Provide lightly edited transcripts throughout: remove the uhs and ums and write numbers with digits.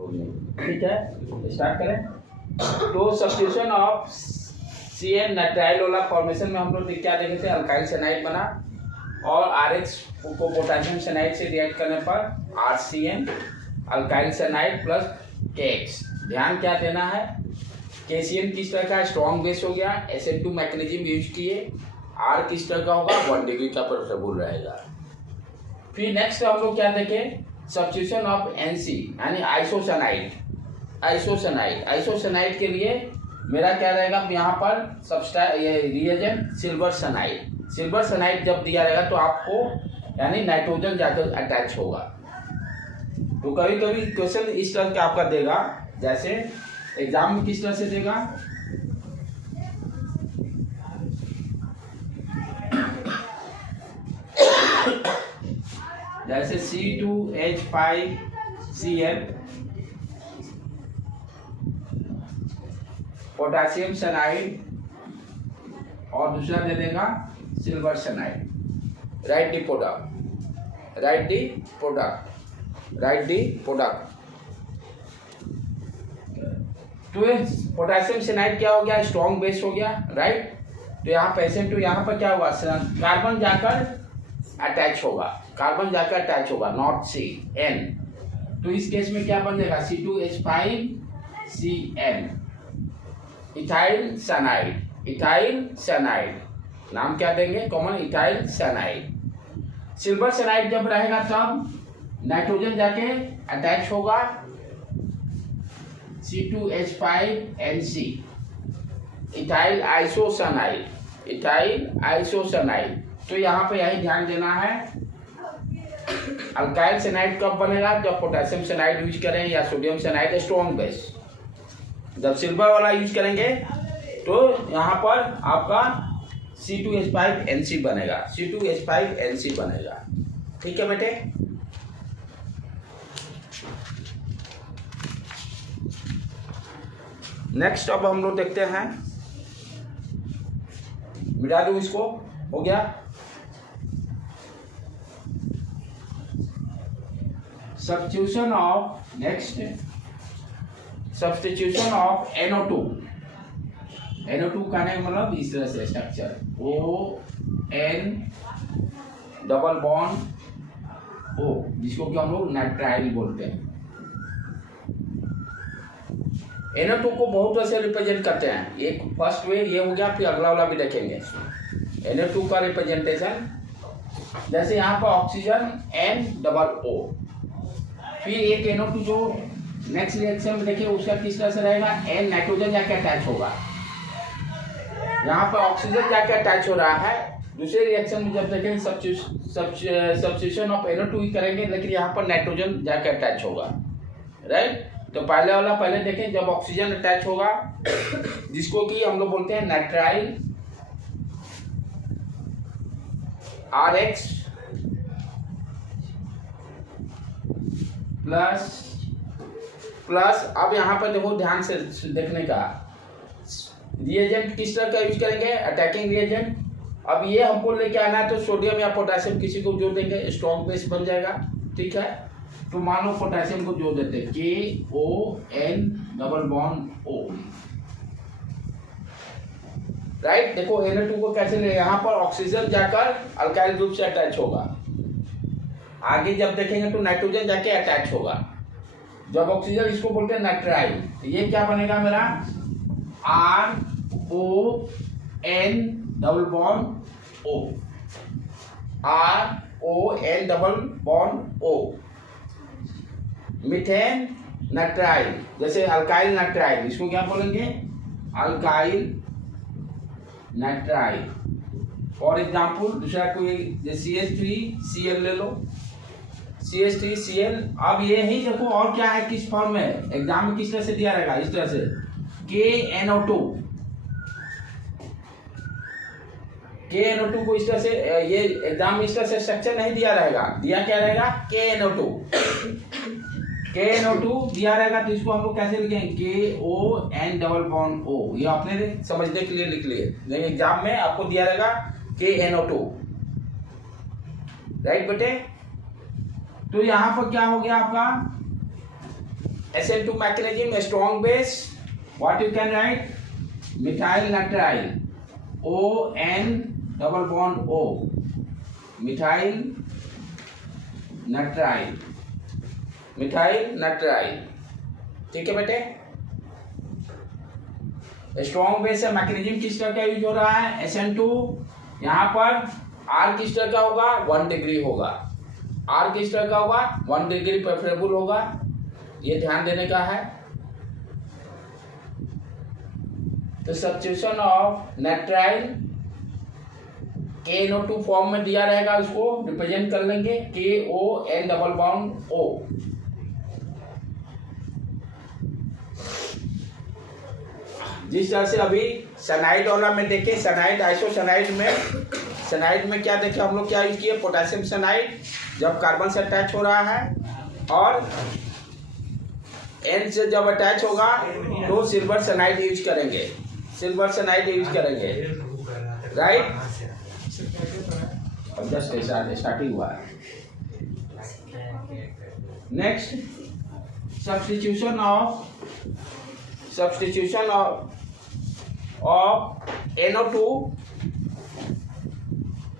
ठीक है, स्टार्ट करें। तो सब्स्टिट्यूशन ऑफ CN नाइट्राइल वाला फॉर्मेशन में हम लोग क्या देखे थे, अल्काइल सेनाइड बना और RH को पोटेशियम सेनाइड से रिएक्ट करने पर RCN अल्काइल सेनाइड प्लस KX। ध्यान क्या देना है, KCN किस तरह का स्ट्रॉन्ग बेस हो गया, SN2 मैकेनिज्म यूज किए, R किस तरह का होगा 1 डिग्री का प्रेफरेबल रहेगा। फिर नेक्स्ट हम लोग क्या देखें, सब्स्टिट्यूशन ऑफ NC यानी आइसोसेनाइड। आइसोसेनाइड के लिए मेरा क्या रहेगा, यहाँ पर ये रिएजेंट सिल्वर सेनाइड जब दिया रहेगा तो आपको यानी नाइट्रोजन जाकर अटैच होगा। तो कभी कभी क्वेश्चन इस तरह का आपका देगा, जैसे एग्जाम में किस तरह से देगा, जैसे C2H5Cl पोटेशियम सेनाइड और दूसरा दे देगा silver cyanide. Right the product. तो पोटेशियम सेनाइड क्या हो गया, स्ट्रॉन्ग बेस हो गया, राइट। तो यहाँ पे SN2 यहाँ पर क्या हुआ, कार्बन जाकर अटैच होगा, नॉट CN। तो इस केस में क्या बन जाएगा, C2H5Cl इथाइल साइनाइड। नाम क्या देंगे common, ethyl cyanide. Silver cyanide जब रहेगा तब नाइट्रोजन जाके अटैच होगा C2H5NC इथाइल आइसोसाइनाइड। तो यहाँ पे यही ध्यान देना है, अल्काइल सेनाइड कब बनेगा, जब पोटेशियम सेनाइड यूज करें या सोडियम सेनाइड स्ट्रॉन्ग बेस। जब सिल्वर वाला यूज करेंगे तो यहाँ पर आपका C2H5NC बनेगा, ठीक है बेटे। नेक्स्ट अब हम लोग देखते हैं, मिटा दूं इसको, हो गया। सब्स्टिट्यूशन ऑफ NO2 कहने का मतलब इस तरह से structure ON double bond O, जिसको कि हम लोग नाइट्राइल बोलते हैं। NO2 को बहुत तरह से रिप्रेजेंट करते हैं, एक फर्स्ट वे ये हो गया, फिर अगला वाला भी देखेंगे। NO2 का रिप्रेजेंटेशन जैसे यहाँ पर ऑक्सीजन N-O, फिर एक NO2 जो नेक्स्ट रिएक्शन में देखिए उसका किस तरह से रहेगा, N नाइट्रोजन जाके अटैच होगा, यहाँ पर ऑक्सीजन जाके अटैच हो रहा है। दूसरे रिएक्शन में जब देखें सब्स्टिट्यूशन ऑफ NO2 ही करेंगे, लेकिन यहाँ पर नाइट्रोजन जाके अटैच होगा, राइट। तो पहले वाला पहले देखें, जब ऑक्सीजन अटैच होगा जिसको कि हम लोग बोलते हैं नाइट्राइल RH प्लस अब यहाँ पर देखो ध्यान से देखने का, रिएजेंट किस तरह का यूज करेंगे, अटैकिंग रिएजेंट। अब ये हमको लेके आना है तो सोडियम या पोटेशियम किसी को जोड़ देंगे, स्ट्रॉन्ग बेस बन जाएगा, ठीक है। तो मान लो पोटेशियम को जोड़ देते हैं, KON double bond O, right. देखो NO2 को कैसे ले, यहाँ पर ऑक्सीजन जाकर अल्काइल ग्रुप से अटैच होगा, आगे जब देखेंगे तो नाइट्रोजन जाके अटैच होगा। जब ऑक्सीजन, इसको बोलते हैं नाइट्राइल, तो ये क्या बनेगा मेरा RON double bond O, methane nitrile, जैसे अल्काइल नाइट्राइल, इसको क्या बोलेंगे, अल्काइल नाइट्राइल। फॉर एग्जाम्पल दूसरा कोई CH3Cl ले लो, CH3Cl। अब ये ही देखो और क्या है, किस फॉर्म में, एग्जाम में किस तरह से दिया रहेगा, इस तरह से KNO2 को इस तरह से, ये एग्जाम में इस तरह से स्ट्रक्चर नहीं दिया रहेगा, दिया क्या रहेगा KNO2 दिया रहेगा। तो इसको हम लोग कैसे लिखेंगे, KON डबल बॉन्ड O, ये आपने समझने के लिए लिख लिए, लेकिन एग्जाम में आपको दिया रहेगा KNO2, राइट बेटे। तो यहाँ पर क्या हो गया आपका SN2 mechanism, a strong base. What you can write? Methyl nitrile. ON double bond O. Methyl nitrile. Methyl nitrile. ठीक है बेटे, स्ट्रॉन्ग बेस है। मैकेनिज्म किस तरह का यूज हो रहा है? SN2। यहाँ पर R किस तरह का होगा? 1 डिग्री होगा। R किस तरह का होगा? 1 डिग्री प्रेफरेबल होगा। ये ध्यान देने का है। तो substitution of nitrile KNO2 form में दिया रहेगा, उसको रिप्रेजेंट कर लेंगे KON डबल बॉन्ड O। जिस तरह से अभी सनाइड वाला में देखे, सनाइड आइसोसनाइड में क्या देखे हम लोग, क्या यूज किए? पोटेशियम सनाइड। जब कार्बन से अटैच हो रहा है और N से जब अटैच होगा तो सिल्वर सनाइड यूज करेंगे, सिल्वर सनाइड यूज करेंगे, राइट। अब जस्ट स्टार्टिंग हुआ है। Next, substitution of NO2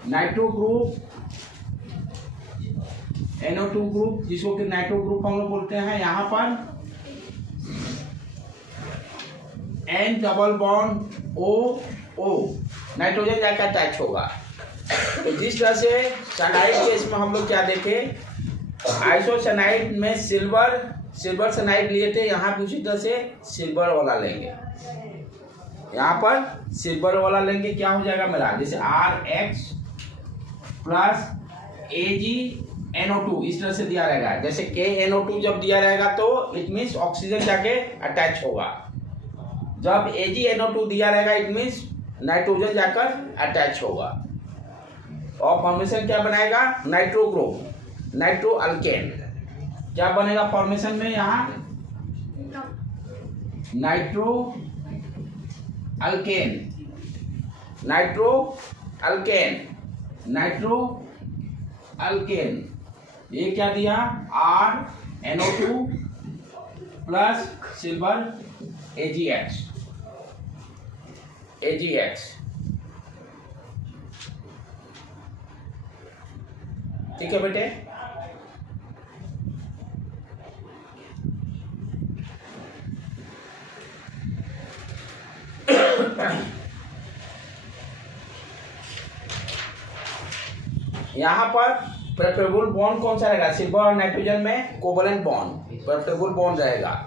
nitro group, NO2 group जिसको कि नाइट्रो ग्रुप हम लोग बोलते हैं। यहाँ पर N double bond O nitrogen जाकर अटैच होगा। तो जिस तरह से सनाइड केस में हम लोग क्या देखे, आइसोसनाइड में सिल्वर सनाइड लिए थे, यहाँ भी उसी तरह से सिल्वर वाला लेंगे। यहाँ पर सिल्वर वाला लेंगे, क्या हो जाएगा मेरा? जैसे RX प्लस AgNO2 इस तरह से दिया रहेगा। जैसे KNO2 जब दिया रहेगा तो इट मीन्स ऑक्सीजन जाके अटैच होगा। जब AgNO2 दिया रहेगा इट मीन्स नाइट्रोजन जाकर अटैच होगा। और फॉर्मेशन क्या बनाएगा? Nitro group, nitro alkane. क्या बनेगा फॉर्मेशन में? यहाँ नाइट्रो अल्केन, नाइट्रो अल्केन। ये क्या दिया? RNO2 plus silver AgX। ठीक है बेटे। यहाँ पर प्रेफरेबल बॉन्ड कौन सा रहेगा? सिल्वर और नाइट्रोजन में कोवलेंट बॉन्ड प्रेफरेबल बॉन्ड रहेगा।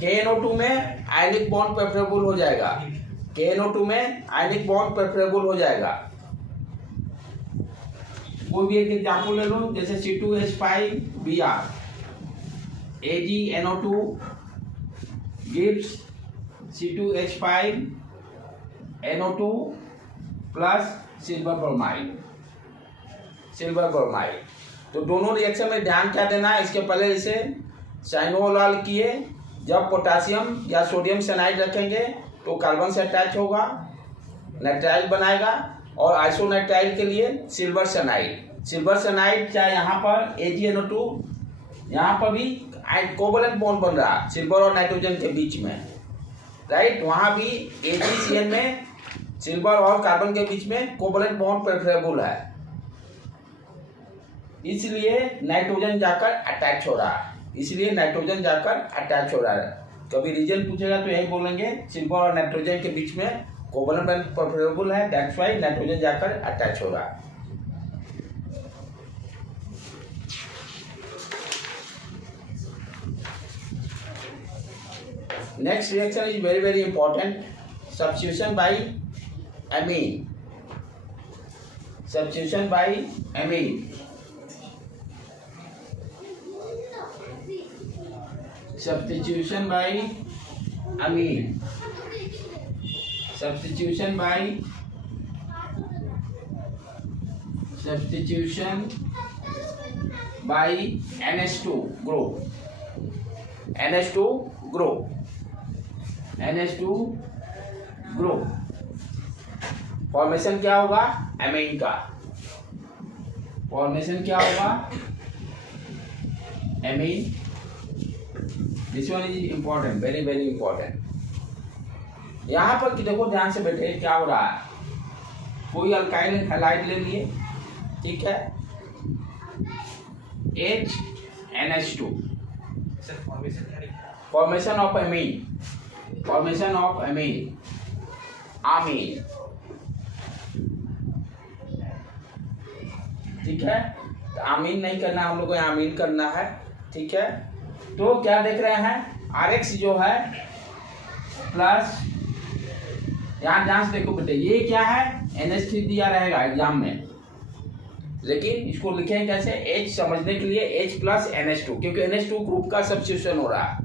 KNO2 में आयनिक बॉन्ड प्रेफरेबल हो जाएगा। KNO2 में आयनिक बॉन्ड प्रेफरेबल हो जाएगा। कोई भी एक एग्जाम्पल ले लो, जैसे C2H5Br, AgNO2 gives C2H5NO2 plus silver bromide. तो दोनों रिएक्शन में ध्यान क्या देना है? इसके पहले इसे साइनोलाल किए, जब पोटेशियम या सोडियम सनाइड रखेंगे तो कार्बन से अटैच होगा, नाइट्राइल बनाएगा। और आइसोनाइट्राइल के लिए सिल्वर सनाइड चाहे यहाँ पर AgNO2, यहाँ पर भी कोवलेंट बॉन्ड बन रहा है सिल्वर और नाइट्रोजन के बीच में, राइट। वहाँ भी AgCN में सिल्वर और कार्बन के बीच में कोवलेंट बॉन्ड प्रेफरेबल है, इसलिए नाइट्रोजन जाकर अटैच हो रहा है। कभी रीजन पूछेगा तो यही बोलेंगे सिल्वर और नाइट्रोजन के बीच में कोवलेंट बॉन्ड प्रेफरेबल है, दैट्स व्हाई नाइट्रोजन जाकर अटैच हो रहा है। Next reaction is very very important. Substitution by amine. Substitution by amine. Substitution by amine. Substitution by NH2 group. Formation क्या होगा? एमीन का फॉर्मेशन क्या होगा? Amine this one is important, very very important. यहाँ पर देखो ध्यान से बेटे क्या हो रहा है, कोई अल्काइल हैलाइड ले लिए, ठीक है, HNH2, formation of amine, formation of amine, आमीन, ठीक है। तो आमीन नहीं करना हम लोग को, आमीन करना है, ठीक है। तो क्या देख रहे हैं, RX जो है प्लस, यहाँ ध्यान से देखो बेटे, ये क्या है, NH3 दिया रहेगा एग्जाम में, लेकिन इसको लिखें कैसे, H समझने के लिए H प्लस NH2, क्योंकि NH2 ग्रुप का सब्स्टिट्यूशन हो रहा है।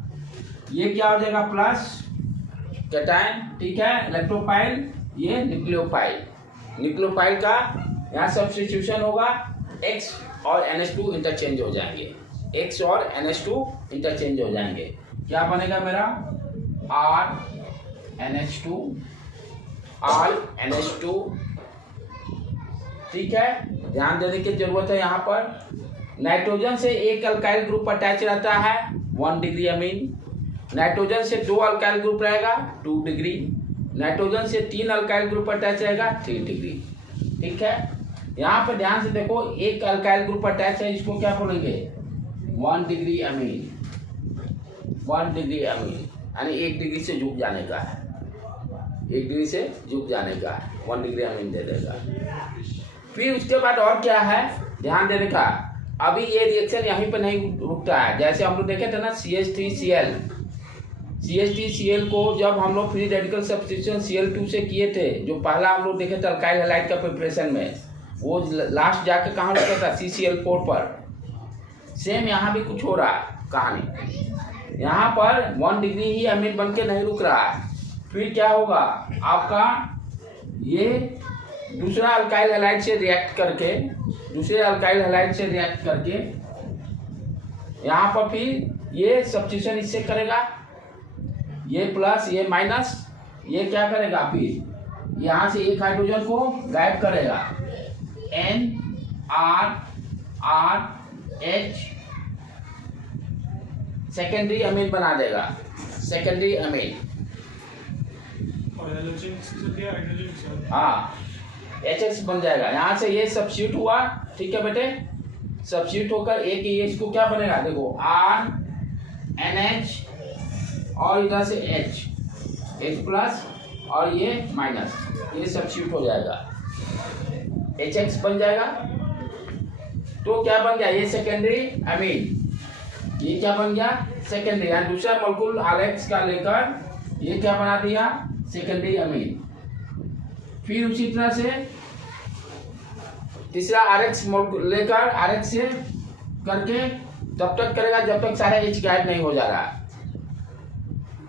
ये क्या हो जाएगा, प्लस कैटायन, ठीक है, इलेक्ट्रोफाइल, ये न्यूक्लियोफाइल, न्यूक्लियोफाइल का यहाँ सब्स्टिट्यूशन होगा, X और NH2 इंटरचेंज हो जाएंगे, X और NH2 इंटरचेंज हो जाएंगे। क्या बनेगा मेरा, RNH2, RNH2, ठीक है। ध्यान देने की जरूरत है यहाँ पर। नाइट्रोजन से एक अल्काइल ग्रुप अटैच रहता है 1 डिग्री अमीन, नाइट्रोजन से 2 अल्काइल ग्रुप रहेगा 2 डिग्री, नाइट्रोजन से 3 अल्काइल ग्रुप अटैच रहेगा 3 डिग्री, ठीक है। यहाँ पर ध्यान से देखो, एक अल्काइल ग्रुप अटैच है, इसको क्या बोलेंगे, 1 डिग्री अमीन, 1 डिग्री अमीन, यानी 1 डिग्री से झुक जाने का है, 1 डिग्री से झुक जाने का है, 1 डिग्री अमीन दे देगा। फिर उसके बाद और क्या है ध्यान देने का, अभी ये रिएक्शन यहीं पर नहीं रुकता है। जैसे हम लोग देखे थे ना CH3Cl, CH3Cl को जब हम लोग फ्री रेडिकल सब्स्टिट्यूशन Cl2 से किए थे, जो पहला हम लोग देखे थे अल्काइल हैलाइड का प्रिपरेशन में, वो लास्ट जाके कहाँ रुका था, CCl4 पर। सेम यहाँ भी कुछ हो रहा है कहानी, यहाँ पर 1 डिग्री ही अमीन बन के नहीं रुक रहा है। फिर क्या होगा आपका, ये दूसरा अल्काइल हैलाइड से रिएक्ट करके, दूसरे अल्काइल हैलाइड से रिएक्ट करके यहाँ पर फिर ये सब्स्टिट्यूशन इससे करेगा, ये प्लस ये माइनस, ये क्या करेगा, फिर यहाँ से एक हाइड्रोजन को गायब करेगा, NRH सेकेंडरी अमीन बना देगा, सेकेंडरी अमीन, हाँ HX बन जाएगा। यहाँ से ये सब्स्टिट्यूट हुआ, ठीक है बेटे, सब्स्टिट्यूट होकर एक ये इसको क्या बनेगा, देखो RNH और इधर से H प्लस और ये माइनस, ये सब्स्टिट्यूट हो जाएगा, HX बन जाएगा। तो क्या बन गया, ये सेकेंडरी अमीन, ये क्या बन गया, सेकेंडरी, यानी दूसरा मॉलिक्यूल RX का लेकर ये क्या बना दिया, सेकेंडरी अमीन। फिर उसी तरह से तीसरा RX लेकर RX से करके तब तक करेगा जब तक सारे H गायब नहीं हो जा रहा।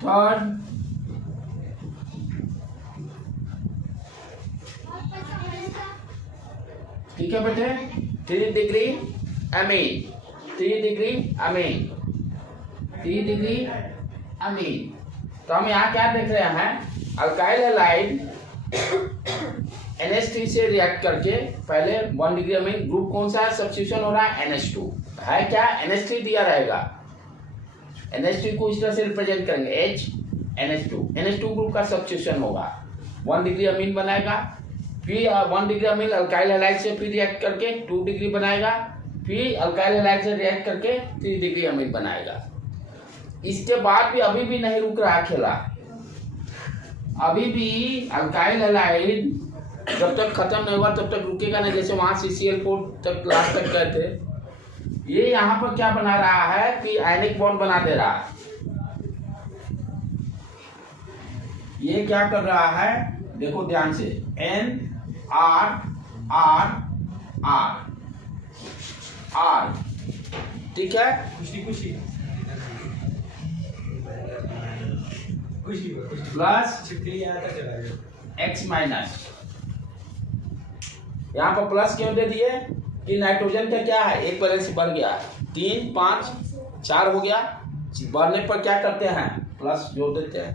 थर्ड, ठीक है बेटे, 3 degree amine, 3 degree amine, 3 degree amine. तो हम यहाँ क्या देख रहे हैं, अल्काइल हैलाइड NH3 से रिएक्ट करके पहले 1 डिग्री अमीन, ग्रुप कौन सा है, सब्स्टिट्यूशन हो रहा है NH2 है, क्या NH3 दिया रहेगा, NH3 को इस तरह से रिप्रेजेंट करेंगे NH2 ग्रुप का सब्स्टिट्यूशन होगा, 1 डिग्री अमीन बनाएगा, फिर 1 डिग्री अमीन अल्काइल हैलाइड से फिर रिएक्ट करके 2 डिग्री बनाएगा, फिर अल्काइल हैलाइड से रिएक्ट करके 3 डिग्री अमीन बनाएगा। इसके बाद भी अभी भी नहीं रुक रहा खेला, अभी भी अल्काइल हैलाइड जब तक खत्म नहीं हुआ तब तक रुकेगा नहीं। जैसे वहां CCl4 तक लास्ट तक गए थे, ये यहाँ पर क्या बना रहा है कि आयनिक बॉन्ड बना दे रहा है। ये क्या कर रहा है, देखो ध्यान से, N R R R R, ठीक है, प्लस X माइनस, यहाँ पर प्लस क्यों दे दिए कि नाइट्रोजन का क्या है, एक बैलेंस बढ़ गया, 3 5 4 हो गया, बढ़ने पर क्या करते हैं, प्लस जोड़ देते हैं।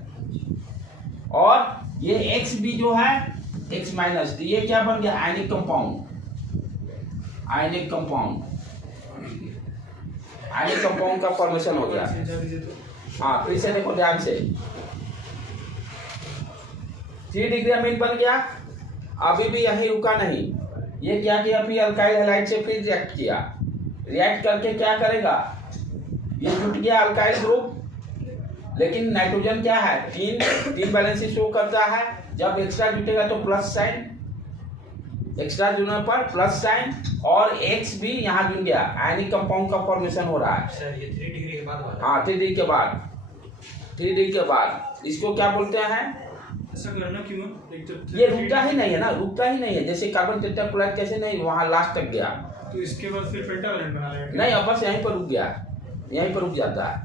और ये X भी जो है X माइनस, तो ये क्या बन गया, आयनिक कंपाउंड, आयनिक कंपाउंड का फॉर्मेशन हो गया। हाँ फिर से देखो ध्यान से, 3 डिग्री अमीन बन गया। अभी भी यही रुका नहीं, ये क्या किया, फिर अल्काइल हैलाइड से फिर रिएक्ट किया। रिएक्ट करके क्या करेगा, ये जुट गया अल्काइल ग्रुप, लेकिन नाइट्रोजन क्या है, तीन बैलेंस शो करता है। जब एक्स्ट्रा जुटेगा तो प्लस साइन, एक्स्ट्रा जुड़ने पर प्लस साइन, और एक्स भी यहाँ जुड़ गया, आयनिक कंपाउंड का फॉर्मेशन हो रहा है। सर ये 3 डिग्री के बाद, हाँ 3 डिग्री के बाद, 3 डिग्री के बाद इसको क्या बोलते हैं, ऐसा करना क्यों? ये रुकता ही नहीं है ना, रुकता ही नहीं है। जैसे कार्बन टेट्राक्लोराइड कैसे नहीं वहाँ लास्ट तक गया, तो इसके बाद फिर पेंटावैलेंट बना लेगा नहीं, अब बस यहीं पर रुक गया, यहीं पर रुक जाता है,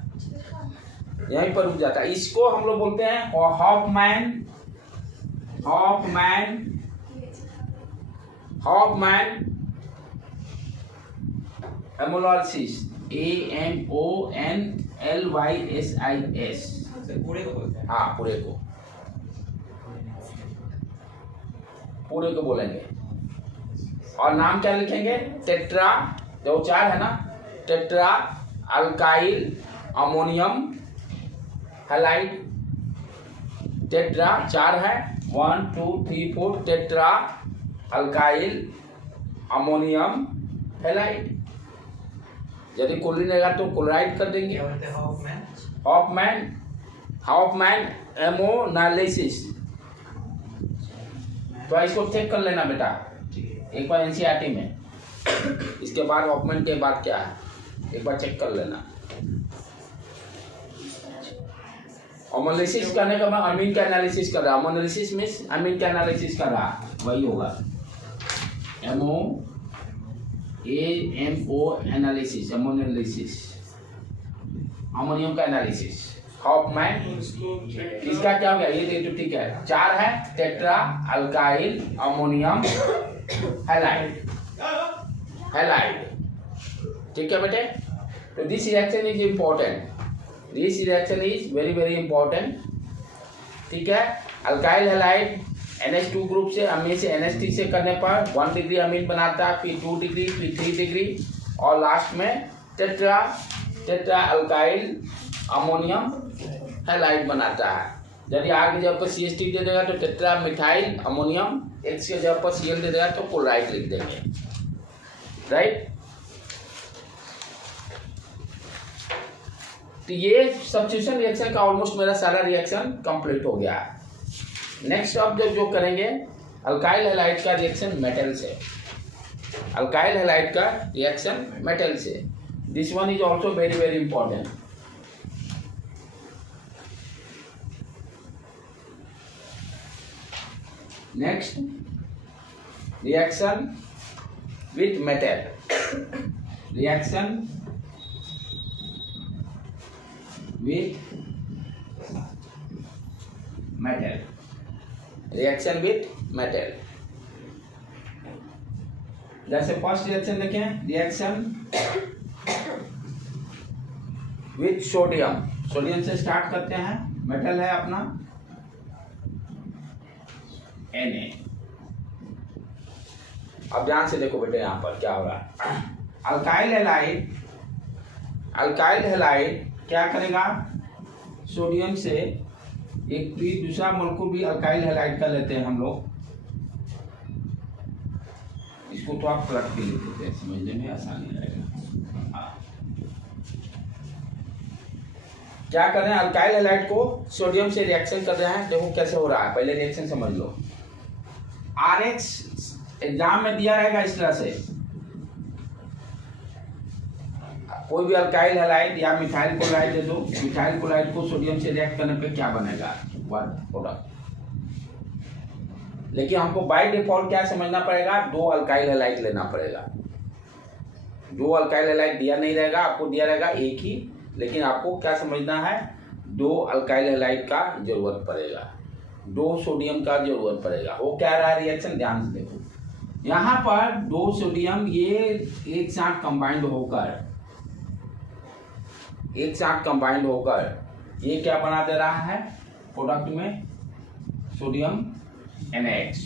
यहीं पर रुक जाता है। इसको हम लोग बोलते हैं हॉफमैन एमोलाइसिस, AMONLYSIS, पूरे को बोलते हैं। हाँ पूरे को बोलेंगे। और नाम क्या लिखेंगे, टेट्रा, जो 4 है ना, tetra alkyl ammonium halide, tetra 4 है, 1 2 3 4, टेट्रा अल्काइल अमोनियम हैलाइड। यदि क्लोरीन रहेगा तो क्लोराइड कर देंगे। हॉफमैन एमोनालिसिस। तो इसको चेक कर लेना बेटा एक बार एनसीईआरटी में, इसके बाद हॉफमैन के बाद क्या है एक बार चेक कर लेना। अमोनालिसिस करने का मैं अमीन का एनालिसिस कर रहा, अमोनालिसिस मीन्स अमीन का एनालिसिस कर रहा, वही होगा AMO एनालिसिस, अमोनियम का एनालिसिस। हॉफमैन इसका क्या हो गया, ये तो ठीक है, 4 है, टेट्रा अल्काइल अमोनियम हैलाइड, ठीक है बेटे। तो this reaction is important, this reaction is very very important, ठीक है। अल्काइल हैलाइड NH2 ग्रुप से अमीन से NH3 से करने पर 1 डिग्री अमीन बनाता है, फिर 2 डिग्री, फिर 3 डिग्री, और लास्ट में टेट्रा अल्काइल अमोनियम हैलाइड बनाता है। यदि आर की जगह पर CH3 दे देगा तो टेट्रा मिथाइल अमोनियम, X की जगह पर Cl दे देगा तो क्लोराइड लिख देंगे, राइट। तो ये सब्स्टिट्यूशन रिएक्शन का ऑलमोस्ट मेरा सारा रिएक्शन कंप्लीट हो गया है। नेक्स्ट अब जो करेंगे अल्काइल हैलाइड का रिएक्शन मेटल से, अल्काइल हैलाइड का रिएक्शन मेटल से। This one is also very very important. Next reaction with metal, reaction with metal, reaction with metal. जैसे फर्स्ट रिएक्शन देखें, रिएक्शन विथ सोडियम, सोडियम से start करते हैं, metal है अपना Na। अब ध्यान से देखो बेटे यहाँ पर क्या हो रहा है, अल्काइल हैलाइड क्या करेगा, सोडियम से एक फिर दूसरा मोलेक्युल भी अल्काइल हैलाइड कर लेते हैं हम लोग, इसको तो आप पलट के लिख देते हैं, समझने में आसानी रहेगा। क्या कर रहे हैं, अल्काइल हैलाइड को सोडियम से रिएक्शन कर रहे हैं, देखो कैसे हो रहा है, पहले रिएक्शन समझ लो। RH एग्जाम में दिया रहेगा इस तरह से, कोई भी अल्काइल हैलाइड या मिथाइल क्लोराइड दे दो, मिथाइल क्लोराइड को सोडियम से रिएक्ट करने पे क्या बनेगा, वर्क प्रोडक्ट। लेकिन हमको बाय डिफॉल्ट क्या समझना पड़ेगा, 2 अल्काइल हैलाइड लेना पड़ेगा। 2 अल्काइल हैलाइड दिया नहीं रहेगा, आपको दिया रहेगा एक ही, लेकिन आपको क्या समझना है, 2 अल्काइल हैलाइड का जरूरत पड़ेगा, 2 सोडियम का जरूरत पड़ेगा। वो क्या रहा है रिएक्शन, ध्यान से देखो, यहाँ पर 2 सोडियम ये एक साथ कंबाइंड होकर ये क्या बना दे रहा है, प्रोडक्ट में सोडियम NH,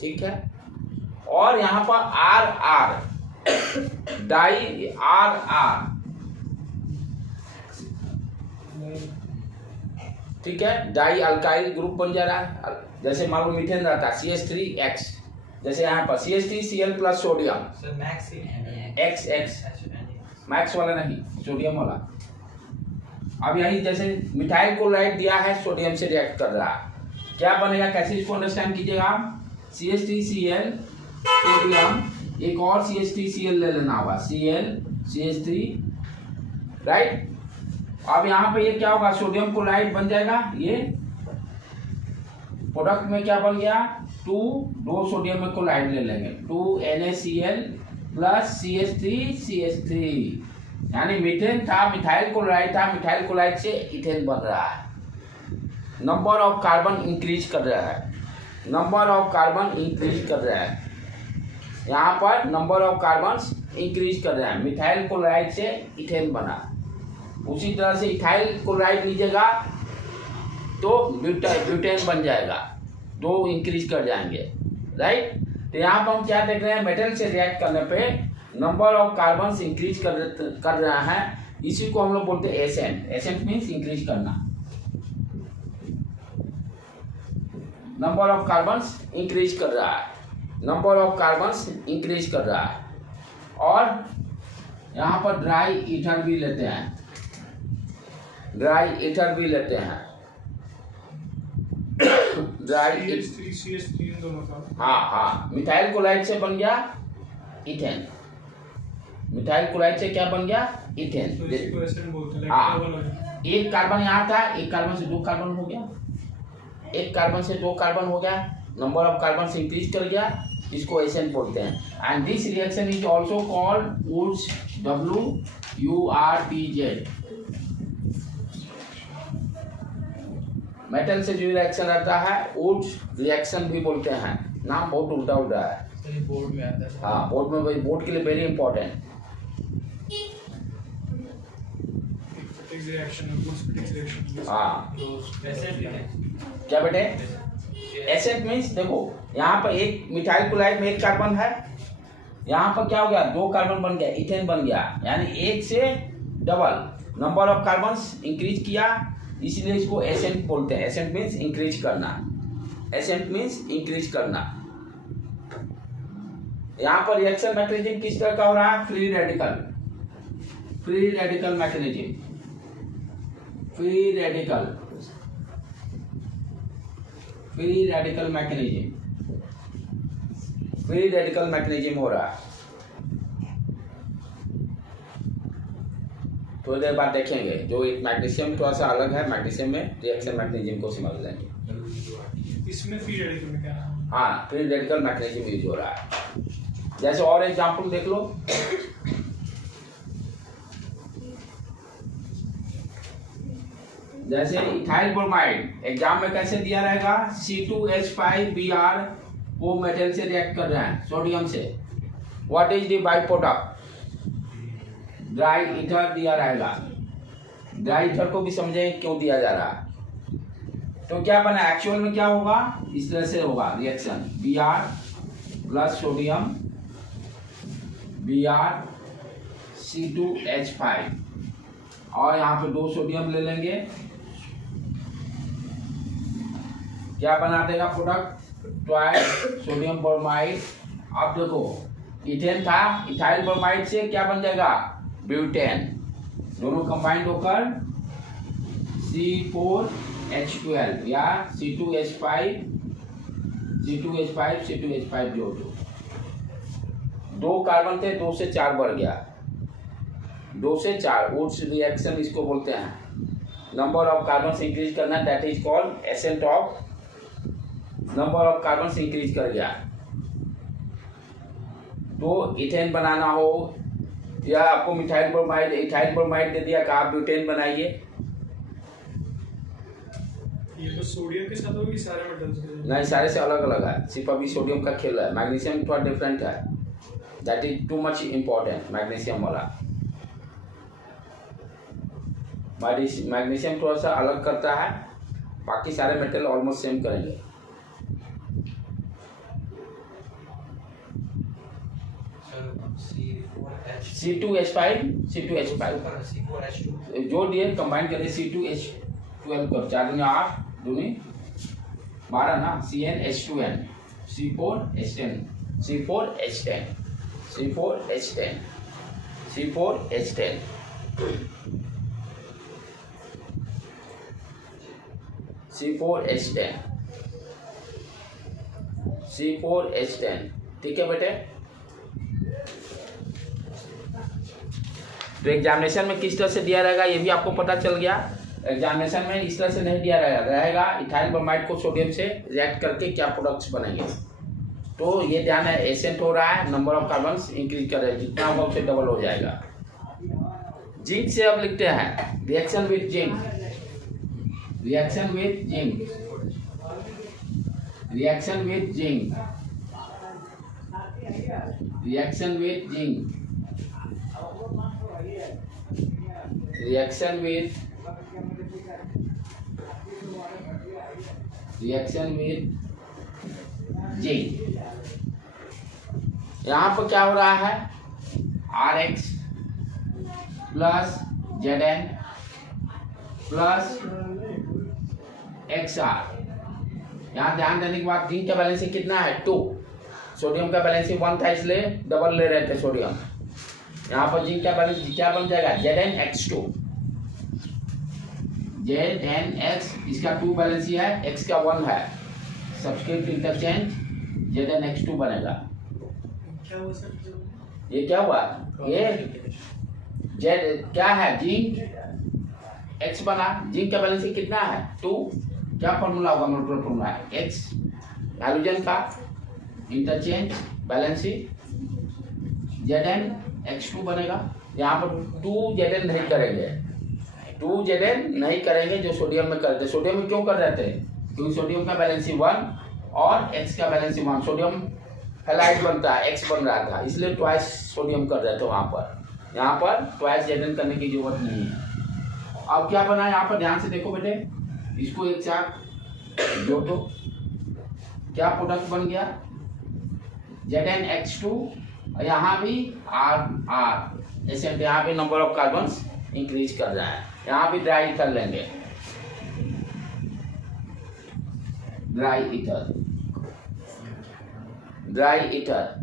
ठीक है। और यहाँ पर RR डाई RR ठीक है, डाई अल्काइल ग्रुप बन जा रहा है। जैसे मान लो मीथेन रहता है CH3X, जैसे यहाँ पर CH3Cl plus sodium sir max XX, max वाला नहीं, सोडियम वाला। अब यही जैसे मिथाइल क्लोराइड दिया है, सोडियम से रिएक्ट कर रहा है, क्या बनेगा, कैसे इसको अंडरस्टैंड कीजिएगा आप। CH3Cl सोडियम, एक और CH3Cl ले लेना होगा, CH3, राइट। अब यहाँ पे ये क्या होगा, सोडियम क्लोराइड बन जाएगा। ये प्रोडक्ट में क्या बन गया, 2 सोडियम में क्लोराइड ले लेंगे, 2 NaCl प्लस CH3, यानी मीथेन था, मिथाइल क्लोराइड था, मिथाइल क्लोराइड से इथेन बन रहा है। नंबर ऑफ कार्बन इंक्रीज कर रहा है, नंबर ऑफ कार्बन इंक्रीज कर रहा है। यहाँ पर नंबर ऑफ कार्बन इंक्रीज कर रहा है, मिथाइल क्लोराइड से इथेन बना। उसी तरह से इथाइल क्लोराइड लीजिएगा तो ब्यूटेन बन जाएगा, 2 इंक्रीज कर जाएंगे, राइट। तो यहाँ पर हम क्या देख रहे हैं, मेटल से रिएक्ट करने पे नंबर ऑफ कार्बन इंक्रीज कर रहा है। इसी को हम लोग बोलते हैं एसेंट। एसेंट मीन्स इंक्रीज करना, नंबर ऑफ कार्बन इंक्रीज कर रहा है, नंबर ऑफ कार्बन इंक्रीज कर रहा है। और यहाँ पर ड्राई ईथर भी लेते हैं, ड्राई ईथर भी लेते हैं, ड्राई CH3 दोनों का। हाँ, मिथाइल क्लोराइड से बन गया इथेन, मिथाइल क्लोराइड से क्या बन गया, इथेन। तो इसी को एसिड बोलते हैं, हाँ, डबल हो गया। एक कार्बन यहाँ था, एक कार्बन से 2 कार्बन हो गया, एक कार्बन से 2 कार्बन हो गया, नंबर ऑफ कार्बन से इंक्रीज कर गया, इसको एसेंट बोलते हैं। And this reaction is also called Wurtz, WURTZ। Metal से जो रिएक्शन रहता है वुड्स रिएक्शन भी बोलते हैं, नाम बहुत उल्टा उल्टा है। सर ये बोर्ड में आता है। हाँ, बोर्ड में, भाई बोर्ड के लिए वेरी इंपॉर्टेंट। Reaction, reaction. हाँ, तो एसिड है क्या बेटे, एसेंट मीन्स देखो, यहाँ पर एक मिथाइल क्लोराइड में 1 कार्बन है, यहाँ पर क्या हो गया, 2 कार्बन बन गया, इथेन बन गया, यानी 1 से double number of carbon increase किया, इसलिए इसको एसेंट बोलते हैं। एसेंट मीन्स इंक्रीज करना, एसेंट मीन्स इंक्रीज करना। यहाँ पर रिएक्शन मैकेनिज्म किस तरह का हो रहा है, free radical, free radical mechanism, free radical, free radical mechanism, free radical mechanism हो रहा है। थोड़ी देर बाद देखेंगे, जो एक मैग्नीशियम थोड़ा सा अलग है, मैग्नीशियम में रिएक्शन मैकेनिज्म को समझ लेंगे। इसमें फ्री रेडिकल में क्या है? हाँ, फ्री रेडिकल मैकेनिज्म यूज हो रहा है। जैसे और एग्जांपल देख लो, जैसे इथाइल ब्रोमाइड एग्जाम में कैसे दिया रहेगा, C2H5Br वो मेटल से रिएक्ट कर रहा है सोडियम से, what is the by product, dry ether दिया रहेगा। ड्राई ईथर को भी समझे क्यों दिया जा रहा है। तो क्या बना, एक्चुअल में क्या होगा, इस तरह से होगा reaction, Br plus sodium, Br C2H5, और यहाँ पे 2 सोडियम ले लेंगे, क्या बना देगा प्रोडक्ट, ट्वाइस सोडियम ब्रोमाइड। अब देखो इथेन था, इथाइल ब्रोमाइड से क्या बन जाएगा, ब्यूटेन, दोनों कंबाइंड होकर C4H12 या C2H5 CO2, 2 कार्बन थे, 2 से 4 बढ़ गया, 2 से 4 वुड्स रिएक्शन इसको बोलते हैं। नंबर ऑफ कार्बन इंक्रीज करना, that is called ascent of, number of carbon increase कर गया। तो इथेन बनाना हो या आपको मिथाइल ब्रोमाइड, इथाइल ब्रोमाइड दे दिया, कहा ब्यूटेन बनाइए। ये तो सोडियम के साथ होगी, सारे मेटल्स के साथ? नहीं, सारे से अलग अलग है, सिर्फ अभी सोडियम का खेल है, मैग्नीशियम थोड़ा डिफरेंट है, that is too much important, magnesium वाला। मैग्नीशियम थोड़ा सा अलग करता है, बाकी सारे मेटल ऑलमोस्ट सेम करेंगे। चलो C2H5 जो डी कंबाइन करें C2H12 कर 4 दूनी 8 दूनी 12 ना CnH2n C4H10 C4H10 C4H10 C4H10 C4H10 C4H10 ठीक है बेटे। तो एग्जामिनेशन में किस तरह से दिया रहेगा ये भी आपको पता चल गया। एग्जामिनेशन में इस तरह से नहीं दिया रहेगा इथाइल ब्रोमाइड को सोडियम से रिएक्ट करके क्या प्रोडक्ट्स बनेंगे। तो ये ध्यान है एसेंट हो रहा है, नंबर ऑफ कार्बन्स इंक्रीज कर रहे हैं, जितना होगा उससे डबल हो जाएगा। जिंक से अब लिखते हैं reaction with zinc, reaction with zinc, reaction with zinc, reaction with zinc, reaction with zinc. यहाँ पर क्या हो रहा है RX plus Zn plus XR। यहाँ ध्यान देने की बात, जिंक का बैलेंस कितना है 2, सोडियम का बैलेंस 1 था इसलिए डबल ले रहे थे सोडियम। यहाँ पर जिंक का बैलेंस क्या बन जाएगा ZnX2, ZnX इसका 2 बैलेंस ही है, X का 1 है, सब्सक्रिप्ट इंटरचेंज ZnX2 बनेगा। क्या हुआ सर? ये क्या हुआ, ये Z क्या है जिंक X बना, जिंक का बैलेंस कितना है 2, क्या फॉर्मूला होगा मोलेकुलर फॉर्मूला है X, हाइड्रोजन का इंटरचेंज बैलेंस ZnX2 बनेगा। यहाँ पर 2Zn नहीं करेंगे, 2Zn नहीं करेंगे जो सोडियम में करते। सोडियम में क्यों कर रहे थे, क्योंकि सोडियम का बैलेंस 1 और X का बैलेंस 1, सोडियम हैलाइड बनता है, X बन रहा था इसलिए ट्वाइस सोडियम कर रहे थे वहाँ पर। यहाँ पर ट्वाइस Zn करने की जरूरत नहीं है। अब क्या बना यहाँ पर ध्यान से देखो बेटे, इसको एक साथ जोड़ दो, क्या प्रोडक्ट बन गया ZnX2, यहाँ भी R एसेंट, यहाँ भी नंबर ऑफ कार्बन्स इंक्रीज कर रहा है। यहाँ भी ड्राई ईथर लेंगे, ड्राई ईथर, ड्राई ईथर,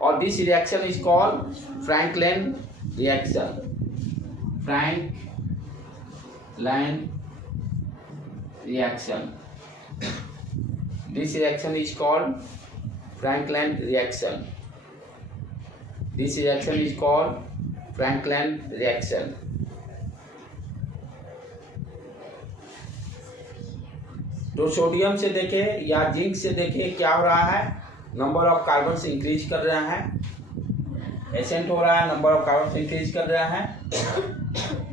और this reaction is called Franklin reaction, Franklin reaction. This reaction is called Franklin reaction. This reaction is called Franklin reaction. तो सोडियम से देखे या जिंक से देखे क्या हो रहा है, नंबर ऑफ कार्बन से इंक्रीज कर रहा है, एसेंट हो रहा है, नंबर ऑफ कार्बन से इंक्रीज कर रहा है।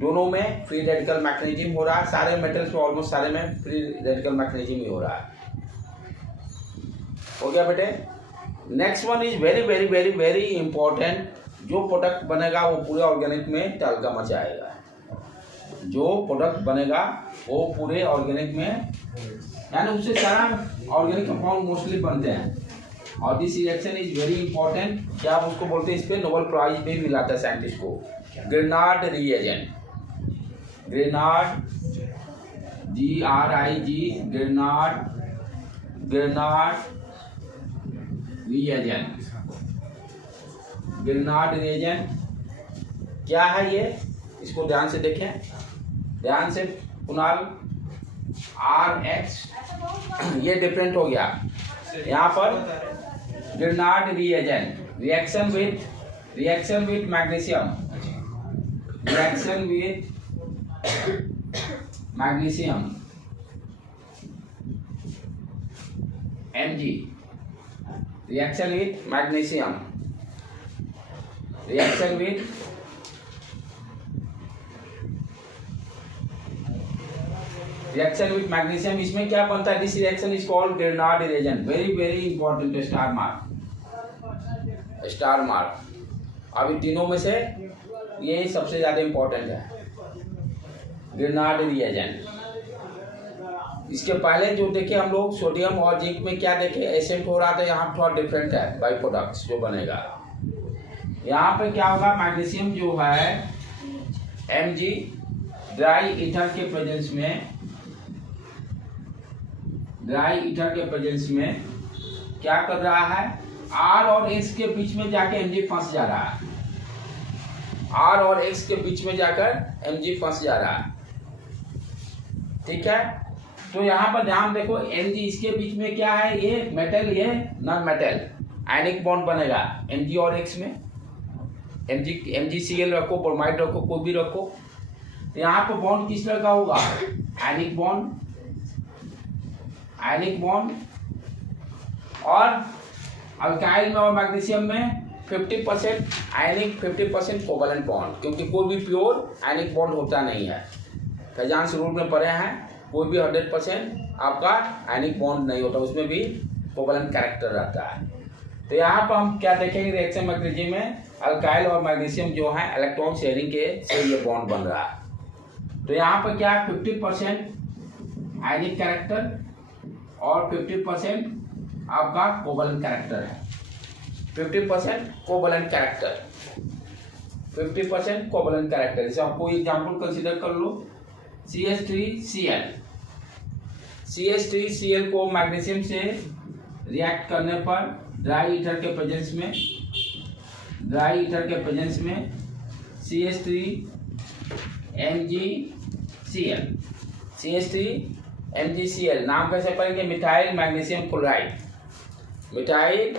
दोनों में फ्री रेडिकल मैकेनिज्म हो रहा है, सारे मेटल्स में ऑलमोस्ट सारे में फ्री रेडिकल मैकेनिज्म ही हो रहा है। हो गया बेटे। Next one is very very very very important, जो प्रोडक्ट बनेगा वो पूरे ऑर्गेनिक में तहलका मचाएगा। जो प्रोडक्ट बनेगा वो पूरे ऑर्गेनिक में, यानी उससे सारा ऑर्गेनिक कंपाउंड मोस्टली बनते हैं। और this reaction is very important, क्या आप उसको बोलते हैं, इस पे नोबेल प्राइज भी मिला था साइंटिस्ट को, ग्रेनार्ड रिएजेंट, ग्रेनार्ड GRIG, ग्रेनार्ड रिएजेंट, ग्रेनार्ड रिएजेंट क्या है ये, इसको ध्यान से देखें, ध्यान से कुणाल। RX ये डिफरेंट हो गया यहाँ पर, Grignard reagent, reaction with magnesium, reaction with magnesium Mg, reaction with magnesium, reaction with magnesium, इसमें क्या बनता है, this reaction is called Grignard reagent. Very very important, star mark, star mark. अभी तीनों में से ये सबसे ज्यादा इंपॉर्टेंट है, ग्रेनार्ड रिएजेंट। इसके पहले जो देखे हम लोग सोडियम और जिंक में क्या देखे, एसेंट हो रहा था, यहाँ थोड़ा डिफरेंट है बाई प्रोडक्ट्स जो बनेगा। यहाँ पे क्या होगा, मैग्नीशियम जो है Mg ड्राई ईथर के प्रेजेंस में क्या कर रहा है, R और X के बीच में जाके Mg फंस जा रहा है, R और X के बीच में जाकर Mg फंस जा रहा है। ठीक है, तो यहाँ पर ध्यान देखो, Mg इसके बीच में क्या है, ये मेटल ये नॉन मेटल, आयनिक बॉन्ड बनेगा Mg और X में। MgCl रखो, ब्रोमाइड रखो, कोई भी रखो, तो यहाँ पर बॉन्ड किस तरह का होगा, आयनिक बॉन्ड। और अल्काइल में और मैग्नीशियम में 50% आयनिक 50% कोवलेंट बॉन्ड, क्योंकि कोई भी प्योर आयनिक बॉन्ड होता नहीं है। फैजांस रूल में पढ़े हैं, कोई भी 100% आपका आयनिक बॉन्ड नहीं होता, उसमें भी कोवलेंट कैरेक्टर रहता है। तो यहाँ पर हम क्या देखेंगे, रिएक्शन मैकेनिज्म में अल्काइल और मैग्नीशियम जो है इलेक्ट्रॉन शेयरिंग के से ये बॉन्ड बन रहा है। तो यहाँ पर क्या 50% आयनिक कैरेक्टर और 50% आपका कोवलेंट कैरेक्टर है। 50% कोवलेंट कैरेक्टर। जैसे आप कोई एग्जांपल कंसीडर कर लो, CH3Cl को मैग्नीशियम से रिएक्ट करने पर ड्राई ईथर के प्रेजेंस में CH3MgCl नाम कैसे पढ़ेंगे, methyl magnesium chloride, alkyl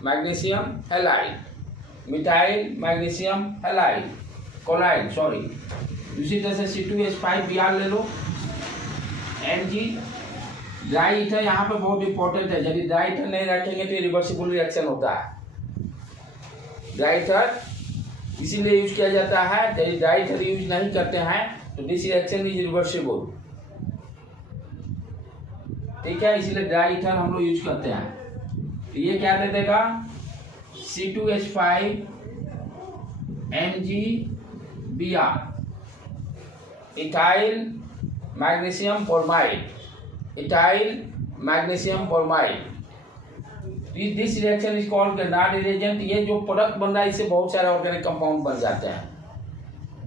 magnesium halide, methyl magnesium halide chloride, sorry. उसी तरह से C2H5Br ले लो, Mg ड्राई ईथर यहाँ पे बहुत इंपॉर्टेंट है। यदि ड्राई ईथर नहीं रखेंगे तो रिवर्सिबल रिएक्शन होता है। ड्राई ईथर इसीलिए यूज किया जाता है, यदि ड्राई ईथर यूज नहीं करते हैं तो दिस रिएक्शन इज रिवर्सिबल। ठीक है, इसीलिए ड्राई ईथर हम लोग यूज करते हैं। तो ये क्या दे देगा, C2H5MgBr, ethyl magnesium bromide. This reaction is called Grignard reagent. ये जो प्रोडक्ट बन रहा है इससे बहुत सारे ऑर्गेनिक कंपाउंड बन जाते हैं।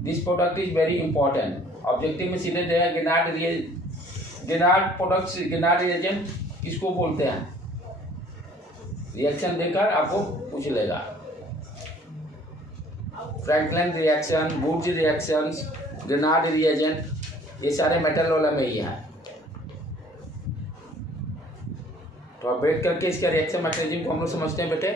This product is very important. Objective में सीधे देगा गेनार्ड रिएजेंट किसको बोलते हैं, रिएक्शन देकर आपको पूछ लेगा। Franklin reaction, Woods reactions, Grignard reagent, ये सारे मेटल वाला में ही हैं। तो अब ब्रेक करके इसका रिएक्शन मैकेनिज्म को हम लोग समझते हैं बेटे।